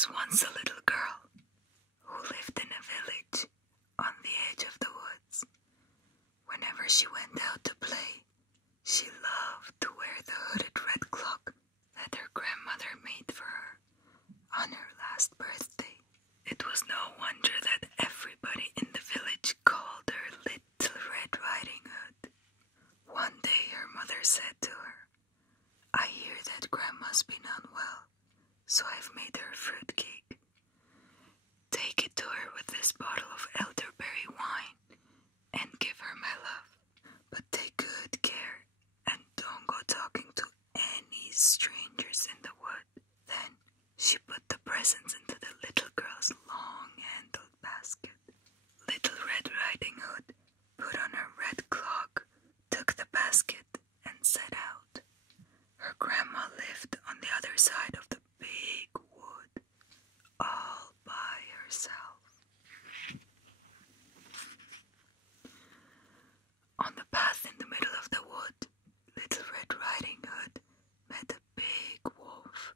was once a little girl who lived in a village on the edge of the woods. Whenever she went out to play, she loved to wear the hooded red cloak that her grandmother made for her on her last birthday. It was no wonder that everybody in the village called her Little Red Riding Hood. One day her mother said to her, "I hear that Grandma's been unwell, so I've made her fruit cake. Take it to her with this bottle of elderberry wine and give her my love. But take good care and don't go talking to any strangers in the wood." Then she put the presents into the little girl's long-handled basket. Little Red Riding Hood put on her red cloak, took the basket, and set out. Her grandma lived on the other side of the big wood, all by herself. On the path in the middle of the wood, Little Red Riding Hood met a big wolf,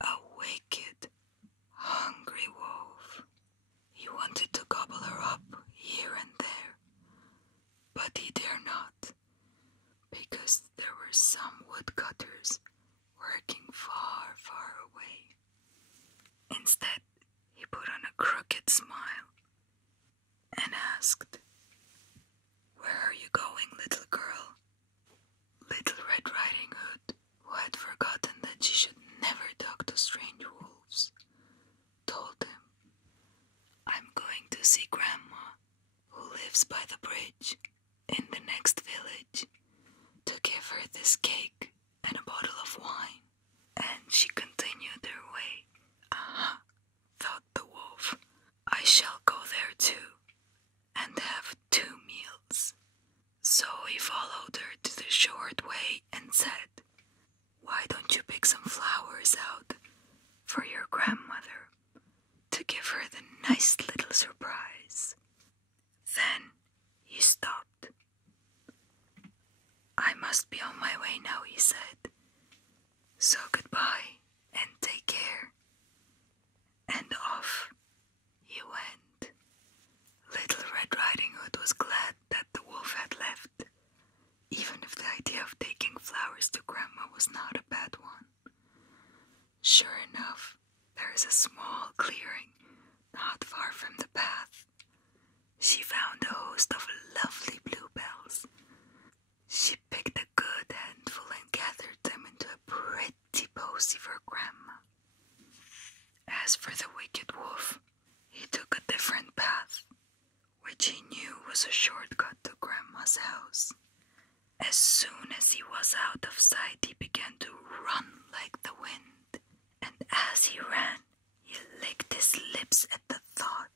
a wicked, hungry wolf. He wanted to gobble her up here and there, but he dare not, because there were some woodcutters working far, far away. Instead, he put on a crooked smile and asked, "Where are you going, little girl?" Little Red Riding Hood, who had forgotten that she should never talk to strange wolves, told him, "I'm going to see Grandma, who lives by the bridge in the next village, to give her this cake and a bottle of wine." And she continued her way. "Aha," thought the wolf, "I shall go there too, and have 2 meals. So he followed her to the short way and said, "Why don't you pick some flowers out for your grandmother to give her the nice little surprise?" Then he stopped. "I must be on my way now," he said. "So goodbye and take care." And off he went. Little Red Riding Hood was glad that the wolf had left, even if the idea of taking flowers to Grandma was not a bad one. Sure enough, there is a small clearing not far from the path. She found a host of lovely bluebells. She picked a good handful and gathered them into a pretty posy for Grandma. As for the wicked wolf, he took a different path, which he knew was a shortcut to Grandma's house. As soon as he was out of sight, he began to run like the wind, and as he ran, he licked his lips at the thought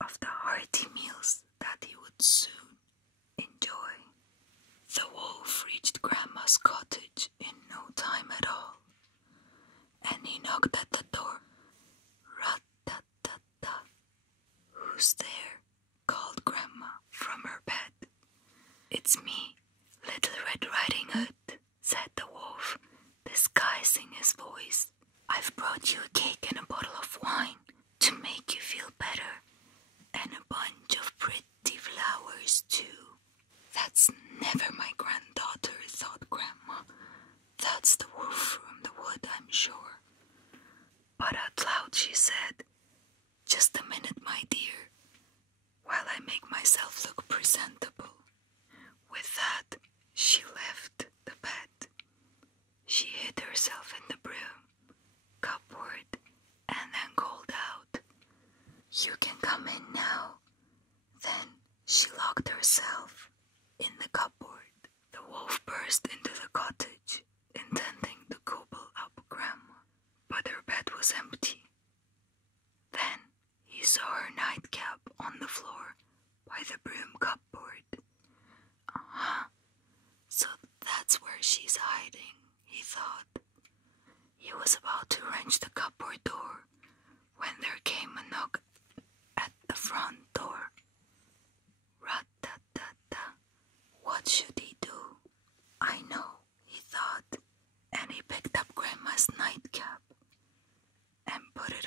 of the hearty meals that he would soon enjoy. The wolf reached Grandma's cottage in no time at all, and he knocked at the door. "Rat-tat-tat-tat. Who's there?" called Grandma from her bed. "It's me, Little Red Riding Hood," said the wolf, disguising his voice. "I've brought you a cake and a bottle of wine to make you feel better, and a bunch of pretty flowers too." "That's never my granddaughter," thought Grandma. "That's the wolf from the wood, I'm sure." But out loud she said, "Just a minute, my dear, while I make myself look presentable." With that, she left the bed. She hid herself in the broom cupboard and then called out, "You can come in now." Then she locked herself in the cupboard. The wolf burst into the cottage, intending to gobble up Grandma, but her bed was empty. Then he saw her nightcap on the floor by the broom cupboard. So that's where she's hiding, he thought. He was about to wrench the cupboard door when there came a knock at the front door. Rat-tat-tat-tat. What should he do? "I know," he thought, and he picked up Grandma's nightcap and put it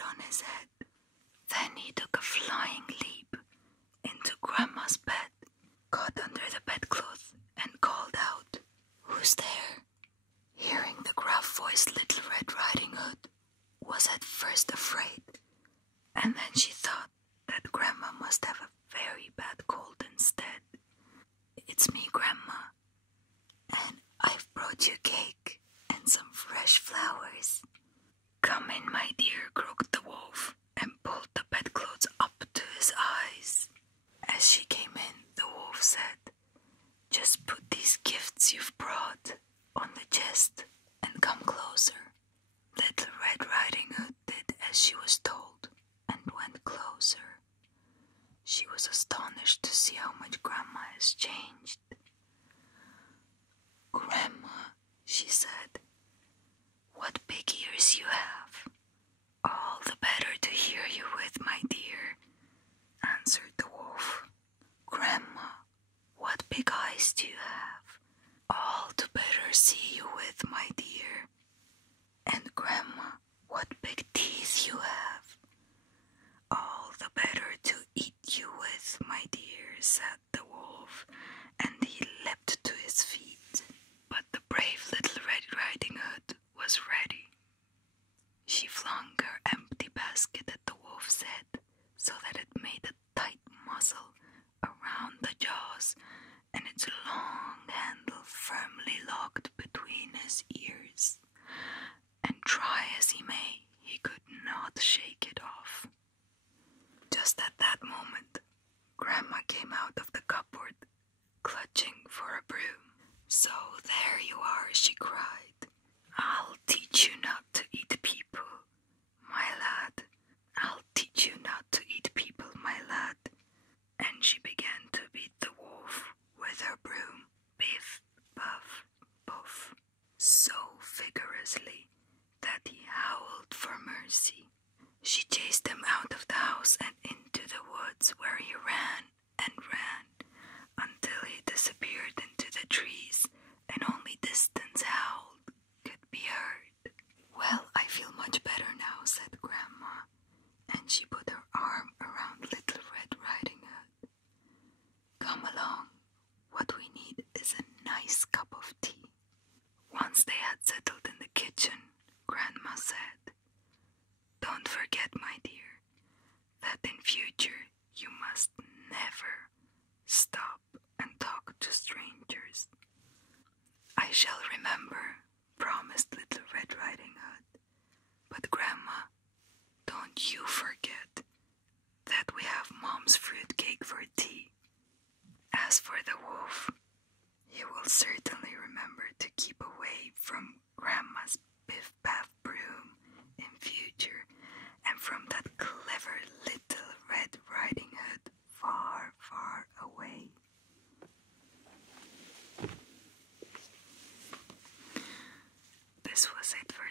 Red Riding Hood did as she was told and went closer. She was astonished to see how much Grandma has changed. "Grandma," she said, "what big ears you have." "All the better to hear you with, my dear," answered the wolf. "Grandma, what big eyes do you have?" "All the better see you with, my dear." "And Grandma, what big teeth you have." "All the better to eat you with, my dear," said the wolf, and he leapt to his feet. But the brave little Red Riding Hood was ready. She flung her empty basket at the wolf's head so that it made a tight muzzle around the jaws, and its long handle firmly locked between his ears. And try as he may, he could not shake it off. Just at that moment, Grandma came out of the cupboard, clutching for a broom. "So there you are," she cried. "I'll teach you not to eat people, my lad. I'll teach you not to eat people, my lad." And she began to beat the wolf with her broom, biff, buff, puff, so vigorously that he howled for mercy. She chased him out of the house and into the woods, where he ran and ran until he disappeared into the trees, and only distant howl could be heard. "Well, I feel much better now," said Grandma, and she put her arm around Little Red Riding Hood. "Come along. What we need is a nice cup of tea." Once they had settled in the kitchen, Grandma said, "Don't forget, my dear, that in future you must never stop and talk to strangers." "I shall remember," promised Little Red Riding Hood. "But Grandma, don't you forget that we have Mom's fruitcake for tea." As for the wolf, he will certainly remember to keep away from Grandma's biff-baff broom in future, and from that clever Little Red Riding Hood far, far away. This was it for